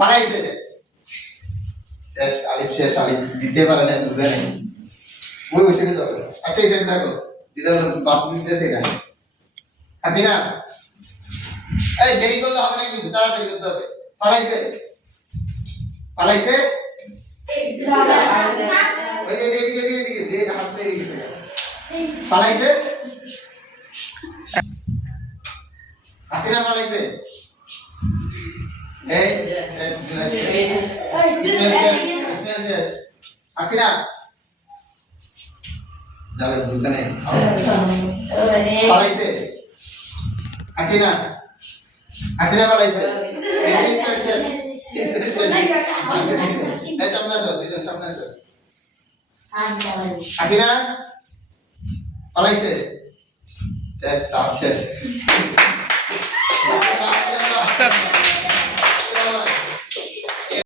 পালাইছে শেষ আলিফ দিতে পারে না বুঝে নাই ওই ওইখানে যাবে আচ্ছা এই সাইডে থাকো যেটা বাপ নিতেছে এটা হাসিনা এই দেরি করলে হবে না কিন্তু তাড়াতাড়ি করতে হবে পালাইছে ওই এদিকে যে হাসতে গেছে পালাইছে হাসিনা পালাইছে এই শেষ ইসমাইল শেষ হাসিনা যাবে বুঝতে নাই পালাইছে হাসিনা পালাইছে ইসমাইল শেষ এই সামনে আসো দুইজন সামনে আসো হাসিনা পালাইছে শেষ শেষ